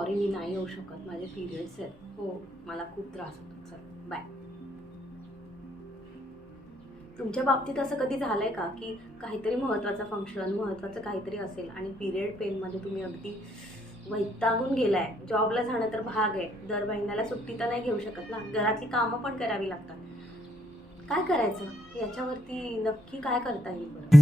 Sorry मी नाही येऊ शकत, माझे पिरियड्स आहेत. हो, मला खूप त्रास होतो. चल बाय. तुमच्या बाबतीत असं कधी झालंय का की काहीतरी महत्त्वाचं फंक्शन, महत्त्वाचं काहीतरी असेल आणि पिरियड पेनमध्ये तुम्ही अगदी वैतागून गेलाय? जॉबला जाणं तर भाग आहे, दर महिन्याला सुट्टी तर नाही घेऊ शकत ना, घरातली कामं पण करावी लागतात. काय करायचं याच्यावरती नक्की काय करता येईल बरं?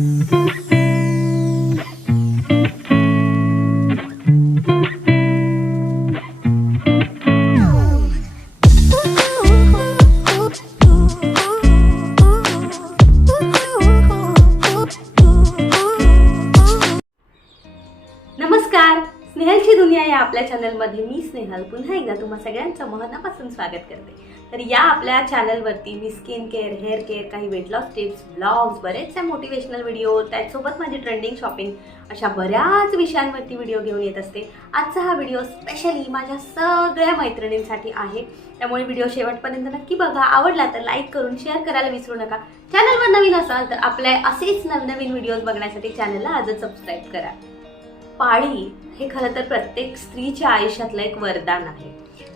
नमस्कार, स्नेहलची दुनिया या आपल्या चॅनलमध्ये मी स्नेहल पुन्हा एकदा तुम्हा सगळ्यांचं मनापासून स्वागत करते. तर या आपल्या चॅनलवरती मी स्किन केअर, हेअर केअर, काही वेट लॉस टिप्स, ब्लॉग्स, बरेचसे मोटिवेशनल व्हिडिओ, त्याचसोबत माझी ट्रेंडिंग शॉपिंग अशा बऱ्याच विषयांवरती व्हिडिओ घेऊन येत असते. आजचा हा व्हिडिओ स्पेशली माझ्या सगळ्या मैत्रिणींसाठी आहे, त्यामुळे व्हिडिओ शेवटपर्यंत नक्की बघा. आवडला तर लाईक करून शेअर करायला विसरू नका. चॅनलवर नवीन असाल तर आपले असेच नवनवीन व्हिडिओज बघण्यासाठी चॅनलला आजच सबस्क्राईब करा. पाळी हे खरं तर प्रत्येक स्त्रीच्या आयुष्यातलं एक वरदान आहे,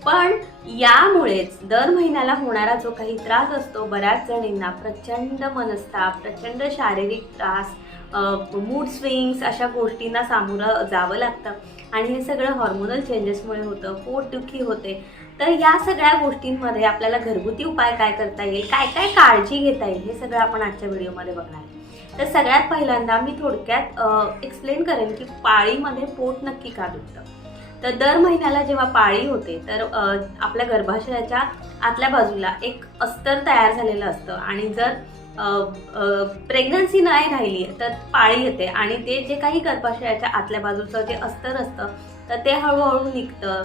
पण यामुळेच दर महिन्याला होणारा जो काही त्रास असतो, बऱ्याच जणींना प्रचंड मनस्ताप, प्रचंड शारीरिक त्रास, मूड स्विंग्स अशा गोष्टींना सामोरं जावं लागतं आणि हे सगळं हॉर्मोनल चेंजेसमुळे होतं. पोटदुखी होते. तर या सगळ्या गोष्टींमध्ये आपल्याला घरगुती उपाय काय करता येईल, काय काय काळजी घेता येईल, हे सगळं आपण आजच्या व्हिडिओमध्ये बघणार आहे. तर सगळ्यात पहिल्यांदा मी थोडक्यात एक्सप्लेन करेन की पाळीमध्ये पोट नक्की का दुखतं. तर दर महिन्याला जेव्हा पाळी होते तर आपल्या गर्भाशयाच्या आतल्या बाजूला एक अस्तर तयार झालेलं असतं आणि जर प्रेग्नन्सी नाही राहिली तर पाळी येते आणि ते जे काही गर्भाशयाच्या आतल्या बाजूचं जे अस्तर असतं तर ते हळूहळू निघतं,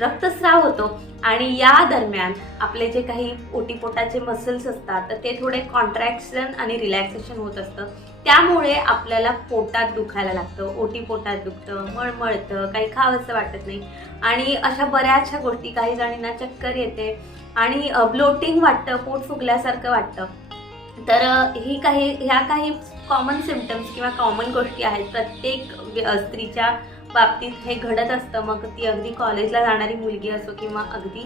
रक्तस्राव होतो आणि या दरम्यान आपले जे काही ओटीपोटाचे मसल्स असतात तर ते थोडे कॉन्ट्रॅक्शन आणि रिलॅक्सेशन होत असतं. त्यामुळे आपल्याला पोटात दुखायला लागतं, ओटीपोटात दुखतं, मळमळतं, काही खावंसं वाटत नाही आणि अशा बऱ्याचशा गोष्टी. काही जणींना चक्कर येते आणि ब्लोटिंग वाटतं, पोट फुगल्यासारखं वाटतं. तर ह्या काही कॉमन सिम्पटम्स किंवा कॉमन गोष्टी आहेत. प्रत्येक स्त्रीच्या बाबतीत हे घडत असतं, मग ती अगदी कॉलेजला जाणारी मुलगी असो किंवा अगदी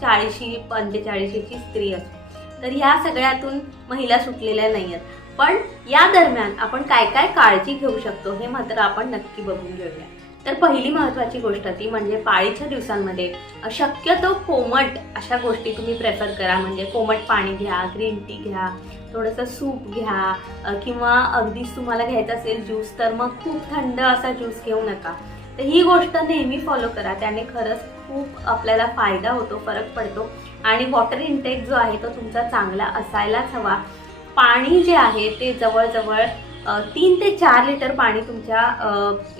40-45ची स्त्री असो. तर ह्या सगळ्यातून महिला सुटलेल्या नाही आहेत. पण या दरम्यान आपण काय काय काळजी घेऊ शकतो हे मात्र आपण नक्की बघून घेऊया. तर पहिली महत्त्वाची गोष्ट ती म्हणजे पाळीच्या दिवसांमध्ये शक्यतो कोमट अशा गोष्टी तुम्ही प्रेफर करा. म्हणजे कोमट पाणी घ्या, ग्रीन टी घ्या, थोडंसं सूप घ्या किंवा अगदीच तुम्हाला घ्यायचं असेल ज्यूस तर मग खूप थंड असा ज्यूस घेऊ नका. तर ही गोष्ट नेहमी फॉलो करा, त्याने खरंच खूप आपल्याला फायदा होतो, फरक पडतो आणि वॉटर इंटेक जो आहे तो तुमचा चांगला असायलाच हवा. पाणी जे आहे ते जवळजवळ 3 ते 4 लिटर पाणी तुमच्या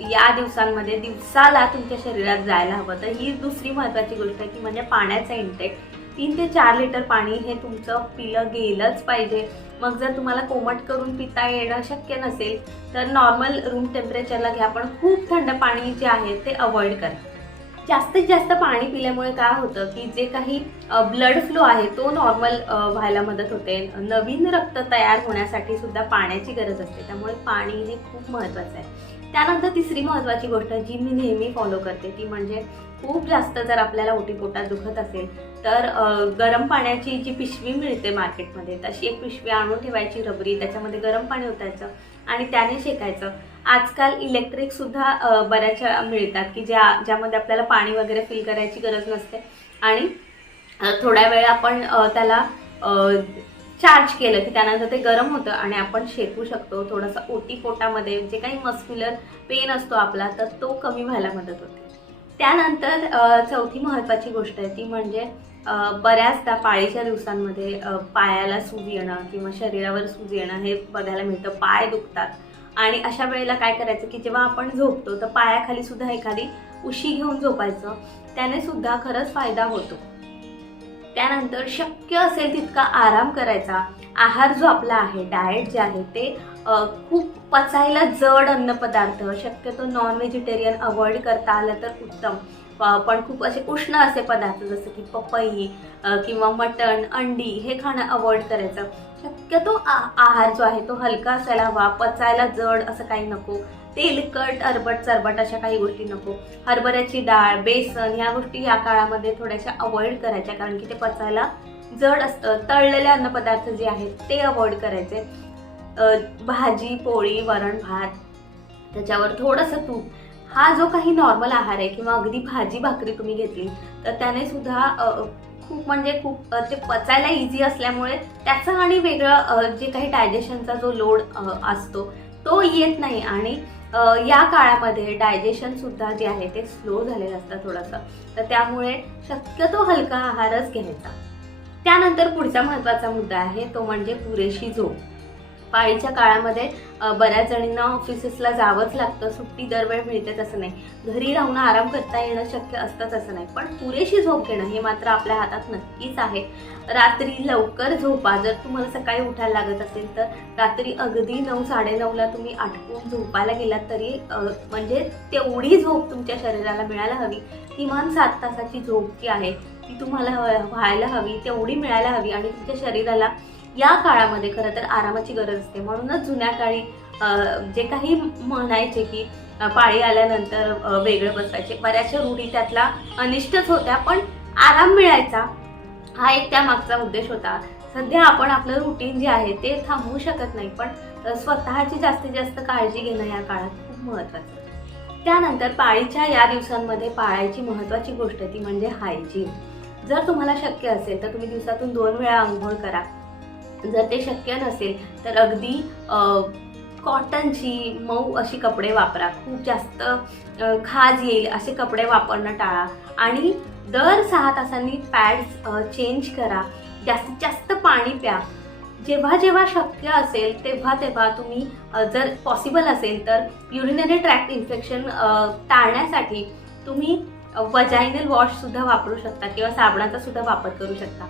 या दिवसांमध्ये दिवसाला तुमच्या शरीरात जायला हवं. तर ही दुसरी महत्त्वाची गोष्ट आहे की म्हणजे पाण्याचा इंटेक 3 ते 4 लिटर पाणी हे तुमचं पिलं गेलंच पाहिजे. मग जर तुम्हाला कोमट करून पिता येणं शक्य नसेल तर नॉर्मल रूम टेम्परेचरला घ्या, पण खूप थंड पाणी जे आहे ते अवॉइड करा. जास्तीत जास्त पाणी पिल्यामुळे काय होतं की जे काही ब्लड फ्लो आहे तो नॉर्मल व्हायला मदत होते. नवीन रक्त तयार होण्यासाठी सुद्धा पाण्याची गरज असते, त्यामुळे पाणी हे खूप महत्त्वाचं आहे. त्यानंतर तिसरी महत्त्वाची गोष्ट जी मी नेहमी फॉलो करते ती म्हणजे खूप जास्त जर आपल्याला ओटीपोटात दुखत असेल तर गरम पाण्याची जी पिशवी मिळते मार्केटमध्ये तशी एक पिशवी आणून ठेवायची रबरी, त्याच्यामध्ये गरम पाणी ओतायचं आणि त्याने शेकायचं. आजकाल इलेक्ट्रिक सुद्धा बऱ्याचशा मिळतात की ज्यामध्ये आपल्याला पाणी वगैरे फिल करायची गरज नसते आणि थोड्या वेळ आपण त्याला चार्ज केलं की त्यानंतर ते गरम होतं आणि आपण शेकू शकतो. थोडासा ओटीपोटामध्ये जे काही मस्क्युलर पेन असतो आपला तर तो कमी व्हायला मदत होते. त्यानंतर चौथी महत्त्वाची गोष्ट आहे ती म्हणजे बऱ्याचदा पाळीच्या दिवसांमध्ये पायाला सूज येणं किंवा शरीरावर सूज येणं हे बघायला मिळतं. पाय दुखतात आणि अशा वेळेला काय करायचं की जेव्हा आपण झोपतो तर पायाखाली सुद्धा एखादी उशी घेऊन झोपायचं, त्याने सुद्धा खरंच फायदा होतो. त्यानंतर शक्य असेल तितका आराम करायचा. आहार जो आपला आहे, डाएट जे आहे ते खूप पचायला जड अन्नपदार्थ, शक्यतो नॉन व्हेजिटेरियन अवॉइड करता आलं तर उत्तम. पण खूप असे उष्ण असे पदार्थ जसं की पपई किंवा मटण, अंडी हे खाणं अवॉइड करायचं. शक्यतो आहार जो आहे तो हलका असायला हवा, पचायला जड असं काही नको. तेलकट अरबट चरबट अशा काही गोष्टी नको. हरभऱ्याची डाळ, बेसन ह्या गोष्टी या काळामध्ये थोड्याशा अवॉइड करायच्या, कारण की ते पचायला जड असतं. तळलेले अन्नपदार्थ जे आहेत ते अवॉइड करायचे. भाजी, पोळी, वरण भात, त्याच्यावर थोडंसं तूप, हा जो काही नॉर्मल आहार आहे किंवा अगदी भाजी भाकरी तुम्ही घेतली तर त्याने सुद्धा खूप म्हणजे खूप ते पचायला इझी असल्यामुळे त्याचं आणि वेगळं जे काही डायजेशनचा जो लोड असतो तो येत नाही. आणि या काळामध्ये डायजेशन सुद्धा जे आहे ते स्लो झालेलं असतं थोडंसं, तर त्यामुळे शक्यतो हलका आहारच घ्यायचा. त्यानंतर पुढचा महत्त्वाचा मुद्दा आहे तो म्हणजे पुरेशी झोप. पाळीच्या काळामध्ये बऱ्याच जणींना ऑफिसेसला जावंच लागतं, सुट्टी दरवेळ मिळते तसं नाही, घरी राहून आराम करता येणं शक्य असतं तसं नाही, पण पुरेशी झोप घेणं हे मात्र आपल्या हातात नक्कीच आहे. रात्री लवकर झोपा. जर तुम्हाला सकाळी उठायला लागत असेल तर रात्री अगदी 9-9:30ला तुम्ही आटपून झोपायला गेलात तरी म्हणजे तेवढी झोप तुमच्या शरीराला मिळायला हवी. किमान 7 तासाची झोप जी आहे ती तुम्हाला व्हायला हवी, तेवढी मिळायला हवी. आणि तुमच्या शरीराला या काळामध्ये खरं तर आरामाची गरज असते. म्हणूनच जुन्या काळी जे काही म्हणायचे की पाळी आल्यानंतर वेगळं बसायचे, बऱ्याचशा रूढी त्यातला अनिष्टच होत्या, पण आराम मिळायचा हा एक त्यामागचा उद्देश होता. सध्या आपण आपलं रुटीन जे आहे ते थांबवू शकत नाही, पण स्वतःची जास्तीत जास्त काळजी घेणं या काळात खूप महत्त्वाचं. त्यानंतर पाळीच्या या दिवसांमध्ये पाळायची महत्त्वाची गोष्ट ती म्हणजे हायजीन. जर तुम्हाला शक्य असेल तर तुम्ही दिवसातून 2 वेळा अंघोळ करा. जर ते शक्य नसेल तर अगदी कॉटनची मऊ अशी कपडे वापरा. खूप जास्त खाज येईल असे कपडे वापरणं टाळा. आणि दर 6 तासांनी पॅड्स चेंज करा. जास्तीत जास्त पाणी प्या. जेव्हा जेव्हा शक्य असेल तेव्हा तेव्हा तुम्ही जर पॉसिबल असेल तर युरिनरी ट्रॅक्ट इन्फेक्शन टाळण्यासाठी तुम्ही वजायनल वॉश सुद्धा वापरू शकता किंवा साबणाचा सुद्धा वापर करू शकता.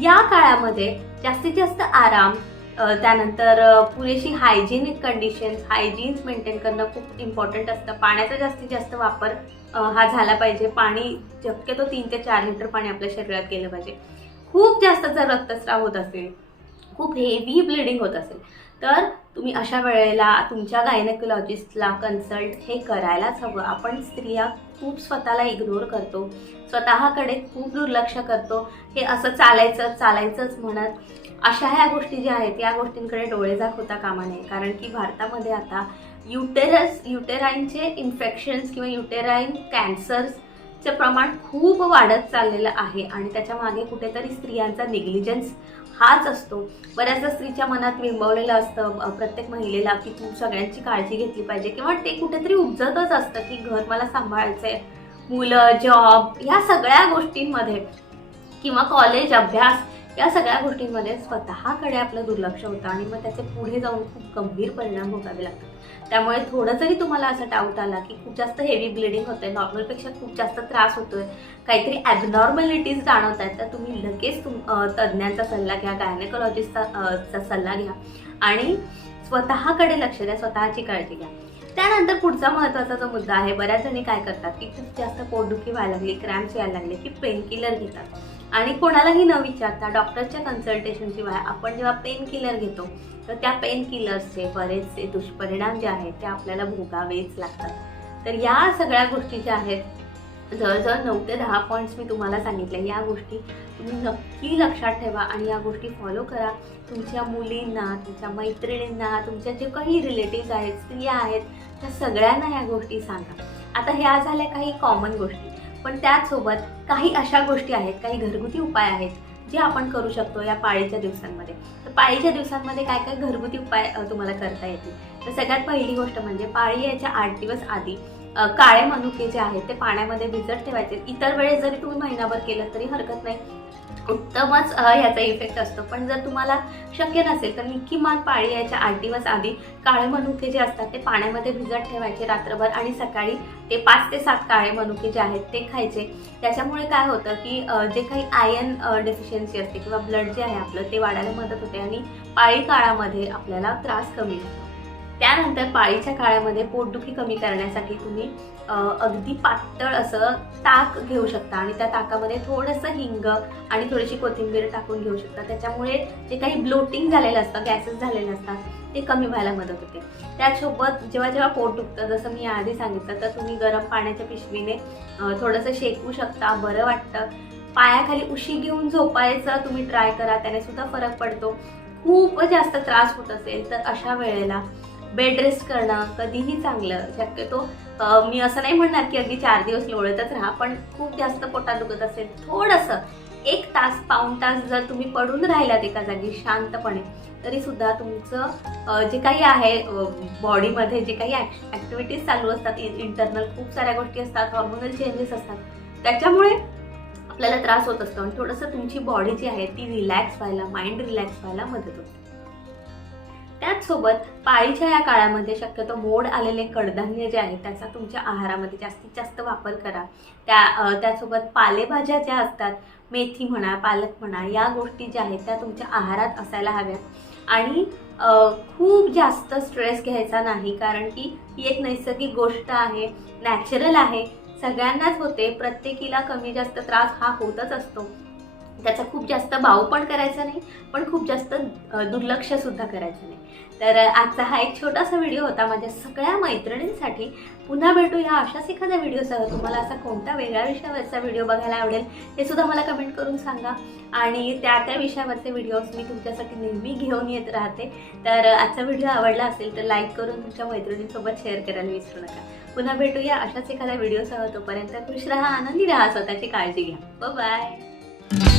या काळामध्ये जास्तीत जास्त आराम, त्यानंतर पुरेशी हायजेनिक कंडिशन्स, हायजीन्स मेंटेन करणं खूप इम्पॉर्टंट असतं. पाण्याचा जास्तीत जास्त वापर हा झाला पाहिजे. पाणी शक्यतो 3 ते 4 लिटर पाणी आपल्या शरीरात गेलं पाहिजे. खूप जास्त जर रक्तस्राव होत असेल, खूप हेवी ब्लिडिंग होत असेल तर तुम्ही अशा वेळेला तुमच्या गायनेकोलॉजिस्टला कन्सल्ट हे करायलाच हवं. आपण स्त्रिया खूप स्वतःला इग्नोर करतो, स्वतःकडे खूप दुर्लक्ष करतो. हे असं चालायचंच म्हणत अशा ह्या गोष्टी ज्या आहेत या गोष्टींकडे डोळेझाक होता कामा नये. कारण की भारतामध्ये आता युटेराईनचे इन्फेक्शन्स किंवा युटेराईन कॅन्सर्सचे प्रमाण खूप वाढत चाललेलं आहे. आणि त्याच्या मागे कुठेतरी स्त्रियांचा निग्लिजन्स हाच असतो. बऱ्याचदा स्त्रीच्या मनात बिंबवलेलं असतं प्रत्येक महिलेला की तू सगळ्यांची काळजी घेतली पाहिजे, किंवा ते कुठेतरी उपजतच असतं की घर मला सांभाळायचंय, मुलं, जॉब, या सगळ्या गोष्टींमध्ये किंवा कॉलेज, अभ्यास, या सगळ्या गोष्टींमध्ये स्वतःकडे आपलं दुर्लक्ष होतं आणि मग त्याचे पुढे जाऊन खूप गंभीर परिणाम भोगावे लागतात. त्यामुळे थोडं जरी तुम्हाला असा डाऊट आला की खूप जास्त हेवी ब्लिडिंग होतंय, नॉर्मलपेक्षा खूप जास्त त्रास होतोय, काहीतरी ॲबनॉर्मॅलिटीज जाणवत आहेत, तर तुम्ही लगेच तज्ज्ञांचा सल्ला घ्या, गायनेकोलॉजिस्टचा सल्ला घ्या आणि स्वतःकडे लक्ष द्या, स्वतःची काळजी घ्या. त्यानंतर पुढचा महत्त्वाचा जो मुद्दा आहे, बऱ्याच जणी काय करतात की खूप जास्त पोटदुखी व्हायला लागली, क्रॅम्प्स यायला लागले की पेन किलर घेतात. आणि कोणालाही न विचारता डॉक्टरच्या कन्सल्टेशनशिवाय आपण जेव्हा पेन किलर घेतो तर त्या पेन किलर्सचे बरेचसे दुष्परिणाम जे आहेत ते आपल्याला भोगावेच लागतात. तर या सगळ्या गोष्टी ज्या आहेत, जवळजवळ 9 ते 10 पॉईंट्स मी तुम्हाला सांगितले, या गोष्टी तुम्ही नक्की लक्षात ठेवा आणि या गोष्टी फॉलो करा. तुमच्या मुलींना, तुमच्या मैत्रिणींना, तुमच्या जे काही रिलेटिव्स आहेत, स्त्रिया आहेत, त्या सगळ्यांना या गोष्टी सांगा. आता ह्या झाल्या काही कॉमन गोष्टी, पण त्याचसोबत काही अशा गोष्टी आहेत, काही घरगुती उपाय आहेत जे आपण करू शकतो या पाळीच्या दिवसांमध्ये. तर पाळीच्या दिवसांमध्ये काय काय घरगुती उपाय तुम्हाला करता येतील. तर सगळ्यात पहिली गोष्ट म्हणजे पाळी यायच्या 8 दिवस आधी काळे मनुके जे आहेत ते पाण्यामध्ये भिजत ठेवायचे. इतर वेळेस जरी तुम्ही महिनाभर केलं तरी हरकत नाही, उत्तमच ह्याचा इफेक्ट असतो. पण जर तुम्हाला शक्य नसेल तर मी किमान पाळी यायच्या 8 दिवस आधी काळे मनुके जे असतात ते पाण्यामध्ये भिजत ठेवायचे रात्रभर आणि सकाळी ते 5 ते 7 काळे मनुके जे आहेत ते खायचे. त्याच्यामुळे काय होतं की जे काही आयर्न डेफिशियन्सी असते किंवा ब्लड जे आहे आपलं ते वाढायला मदत होते आणि पाळी काळामध्ये आपल्याला त्रास कमी होतो. त्यानंतर पाळीच्या काळामध्ये पोटदुखी कमी करण्यासाठी तुम्ही अगदी पातळ असं ताक घेऊ शकता आणि त्या ताकामध्ये थोडंसं हिंग आणि थोडीशी कोथिंबीर टाकून घेऊ शकता. त्याच्यामुळे जे काही ब्लोटिंग झालेलं असतं, गॅसेस झालेले असतात ते कमी व्हायला मदत होते. त्यासोबत जेव्हा जेव्हा पोट दुखतं, जसं मी आधी सांगितलं, तर तुम्ही गरम पाण्याच्या पिशवीने थोडंसं शेकू शकता, बरं वाटतं. पायाखाली उशी घेऊन झोपायचं तुम्ही ट्राय करा, त्याने सुद्धा फरक पडतो. खूप जास्त त्रास होत असेल तर अशा वेळेला बेड रेस्ट करणं कधीही चांगलं. शक्यतो मी असं नाही म्हणणार की अगदी 4 दिवस लोळतच राहा, पण खूप जास्त पोटात दुखत असेल थोडंसं 1 तास पाऊण तास जर तुम्ही पडून राहिलात एका जागी शांतपणे, तरी सुद्धा तुमचं जे काही आहे बॉडीमध्ये जे काही ॲक्टिव्हिटीज चालू असतात, इंटरनल खूप साऱ्या गोष्टी असतात, हॉर्मोनल चेंजेस असतात, त्याच्यामुळे आपल्याला त्रास होत असतो आणि थोडंसं तुमची बॉडी जी आहे ती रिलॅक्स व्हायला, माइंड रिलॅक्स व्हायला मदत होते. त्याचसोबत पाळीच्या या काळामध्ये शक्यतो मोड आलेले कडधान्य जे आहे त्याचा तुमच्या आहारामध्ये जास्तीत जास्त वापर करा. त्यासोबत पालेभाज्या ज्या असतात, मेथी म्हणा, पालक म्हणा, या गोष्टी ज्या आहेत त्या तुमच्या आहारात असायला हव्यात. आणि खूप जास्त स्ट्रेस घ्यायचा नाही, कारण की ही एक नैसर्गिक गोष्ट आहे, नॅचरल आहे, सगळ्यांनाच होते. प्रत्येकीला कमी जास्त त्रास हा होतच असतो. त्याचा खूप जास्त बाऊ पण करायचा नाही, पण खूप जास्त दुर्लक्ष सुद्धा करायचं नाही. तर आजचा हा एक छोटासा व्हिडिओ होता माझ्या सगळ्या मैत्रिणींसाठी. पुन्हा भेटूया अशाच एखाद्या व्हिडिओसह. तुम्हाला असा कोणता वेगळ्या विषयावरचा व्हिडिओ बघायला आवडेल हे सुद्धा मला कमेंट करून सांगा, आणि त्या विषयावरचे व्हिडिओज मी तुमच्यासाठी नेहमी घेऊन येत राहते. तर आजचा व्हिडिओ आवडला असेल तर लाईक करून तुमच्या मैत्रिणींसोबत शेअर करायला विसरू नका. पुन्हा भेटूया अशाच एखाद्या व्हिडिओसह. तोपर्यंत खुश राहा, आनंदी राहा, स्वतःची काळजी घ्या. बाय.